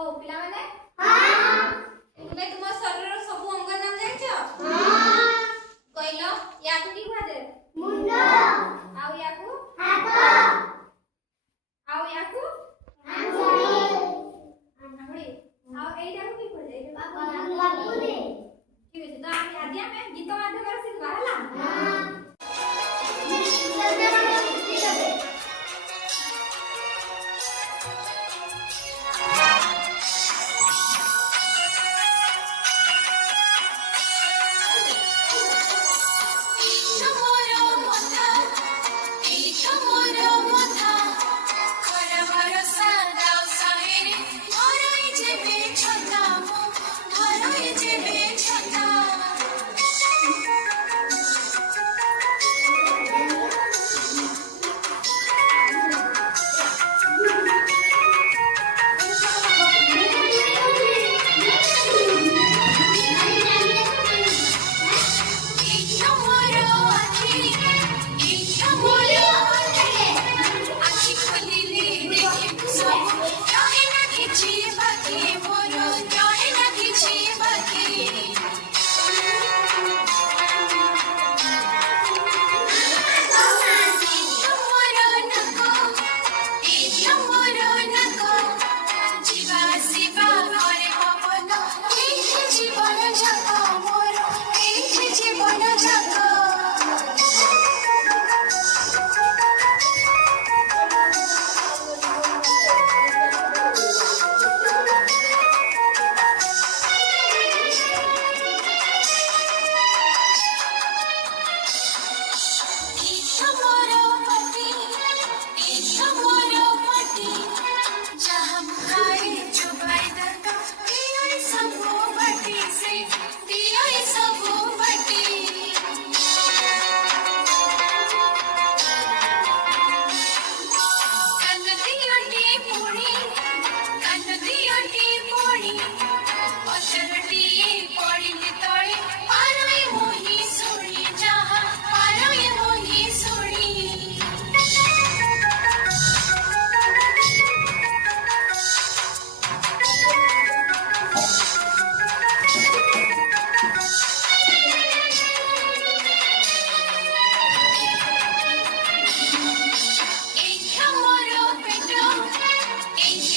ହଉ ପିଲାମାନେ ହଁ ତୁମେ ତୁମ ଶରୀରର ସବୁ ଅଙ୍ଗ ନାମ ଜାଣିଛ? ହଁ କହିଲ ୟାକୁ କି କୁହାଯାଏ? ମୁଣ୍ଡ ଆଉ ୟାକୁ? ହାତ ଆଉ ୟାକୁ? ଆଙ୍ଗୁଳି ଆଙ୍ଗୁଳି। ଆଉ ଏଇଟାକୁ କି କୁହାଯାଏ? ପାପୁଲି ଠିକ ଅଛି, ତ ଆଜି ଆମେ ଗୀତ ମାଧ୍ୟମରେ ଶିଖିବା ହେଲା।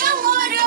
Amor